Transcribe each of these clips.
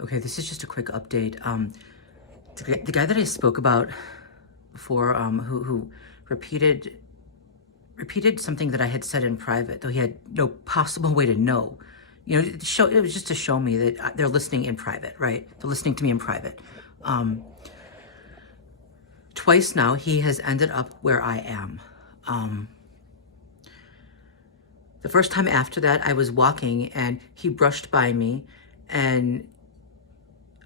Okay, this is just a quick update. The guy that I spoke about before, who repeated something that I had said in private, though he had no possible way to know. You know, it was just to show me that they're listening in private, right? They're listening to me in private. Twice now, he has ended up where I am. The first time after that, I was walking and he brushed by me and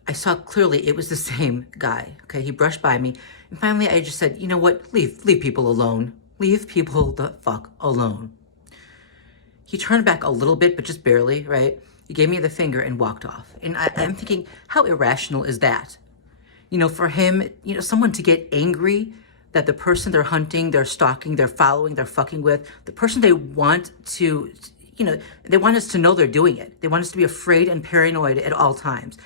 I saw clearly it was the same guy, okay? He brushed by me, and finally I just said, you know what? Leave people alone. Leave people the fuck alone. He turned back a little bit, but just barely, right? He gave me the finger and walked off. And I'm thinking, how irrational is that? You know, for him, you know, someone to get angry that the person they're hunting, they're stalking, they're following, they're fucking with, the person they want to, you know, they want us to know they're doing it. They want us to be afraid and paranoid at all times.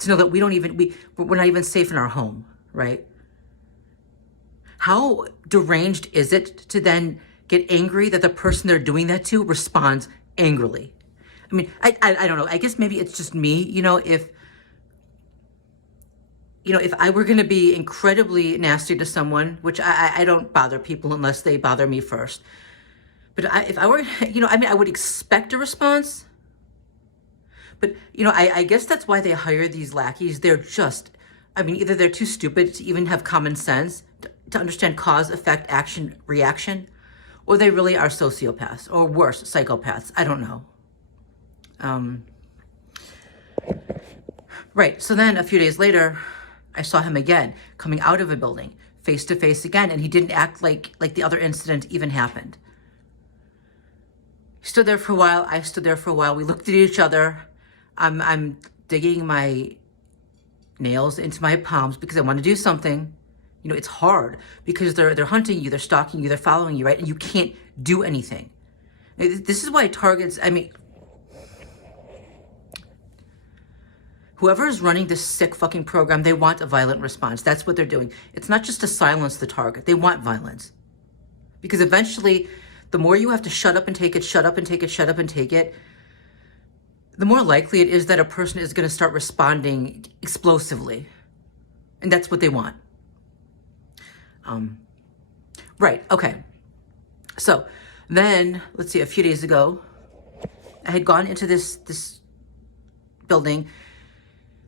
To know that we're not even safe in our home, right? How deranged is it to then get angry that the person they're doing that to responds angrily? I mean, I don't know. I guess maybe it's just me, you know, if I were going to be incredibly nasty to someone, which I don't bother people unless they bother me first. But if I were, you know, I mean, I would expect a response. But, you know, I guess that's why they hire these lackeys. They're just, I mean, either they're too stupid to even have common sense to understand cause, effect, action, reaction, or they really are sociopaths or worse, psychopaths. I don't know. Right. So then a few days later, I saw him again coming out of a building face to face again. And he didn't act like the other incident even happened. He stood there for a while. I stood there for a while. We looked at each other. I'm digging my nails into my palms because I want to do something. You know, it's hard because they're hunting you, they're stalking you, they're following you, right? And you can't do anything. This is why targets, I mean, whoever is running this sick fucking program, they want a violent response. That's what they're doing. It's not just to silence the target. They want violence. Because eventually, the more you have to shut up and take it, shut up and take it, shut up and take it, the more likely it is that a person is going to start responding explosively. And that's what they want. Right, okay. So then, let's see, a few days ago, I had gone into this building.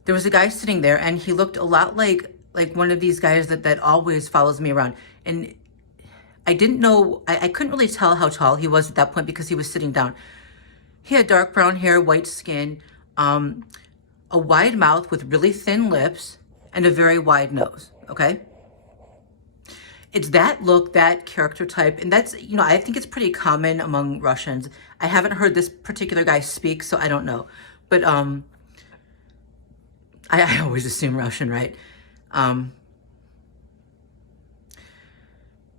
There was a guy sitting there, and he looked a lot like one of these guys that always follows me around. And I didn't know, I couldn't really tell how tall he was at that point because he was sitting down. He had dark brown hair, white skin, a wide mouth with really thin lips, and a very wide nose, okay? It's that look, that character type, and that's, you know, I think it's pretty common among Russians. I haven't heard this particular guy speak, so I don't know. But I always assume Russian, right?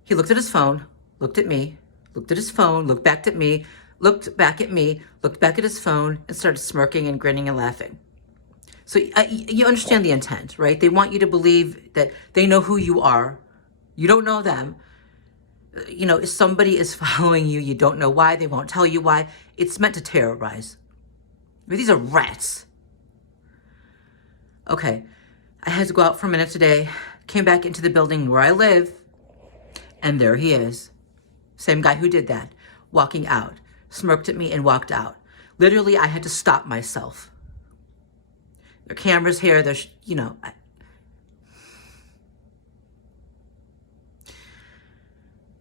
He looked at his phone, looked at me, looked at his phone, looked back at me, looked back at me, looked back at his phone, and started smirking and grinning and laughing. So you understand the intent, right? They want you to believe that they know who you are. You don't know them. You know, if somebody is following you, you don't know why. They won't tell you why. It's meant to terrorize. I mean, these are rats. Okay, I had to go out for a minute today, came back into the building where I live, and there he is. Same guy who did that, walking out, smirked at me and walked out. Literally, I had to stop myself. There are cameras here, there's, you know.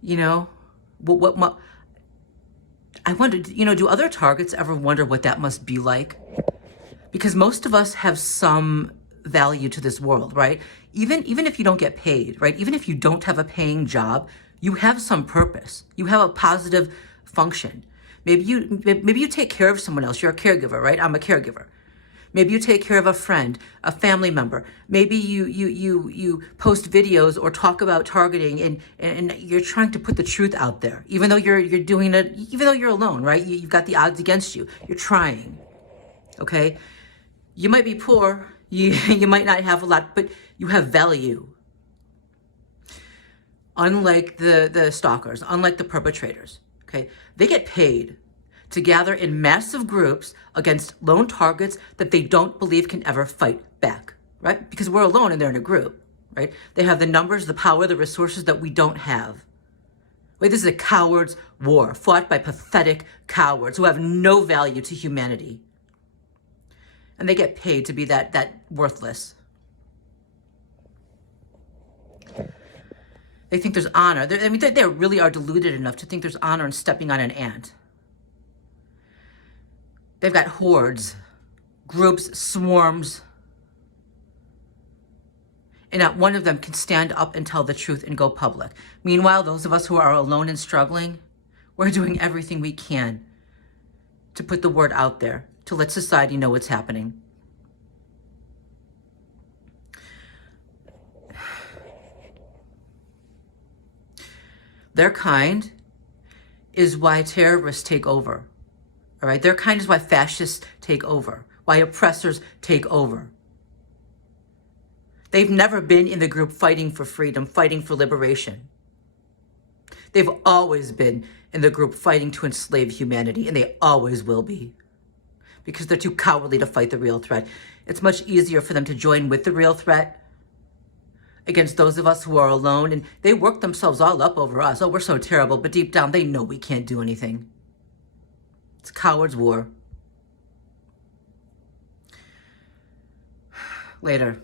You know, what I wondered, you know, do other targets ever wonder what that must be like? Because most of us have some value to this world, right? Even if you don't get paid, right? Even if you don't have a paying job, you have some purpose. You have a positive function. Maybe you take care of someone else. You're a caregiver, right? I'm a caregiver. Maybe you take care of a friend, a family member. Maybe you post videos or talk about targeting and you're trying to put the truth out there. Even though you're doing it, even though you're alone, right? You've got the odds against you. You're trying, okay? You might be poor, you might not have a lot, but you have value. Unlike the stalkers, unlike the perpetrators, okay? They get paid. to gather in massive groups against lone targets that they don't believe can ever fight back, right? Because we're alone and they're in a group, right? They have the numbers, the power, the resources that we don't have. Right? This is a coward's war fought by pathetic cowards who have no value to humanity. And they get paid to be that worthless. They think there's honor. They really are deluded enough to think there's honor in stepping on an ant. They've got hordes, groups, swarms, and not one of them can stand up and tell the truth and go public. Meanwhile, those of us who are alone and struggling, we're doing everything we can to put the word out there, to let society know what's happening. Their kind is why terrorists take over. All right? Their kind is why fascists take over, why oppressors take over. They've never been in the group fighting for freedom, fighting for liberation. They've always been in the group fighting to enslave humanity, and they always will be, because they're too cowardly to fight the real threat. It's much easier for them to join with the real threat against those of us who are alone, and they work themselves all up over us. Oh, we're so terrible, but deep down they know we can't do anything. It's a coward's war. Later.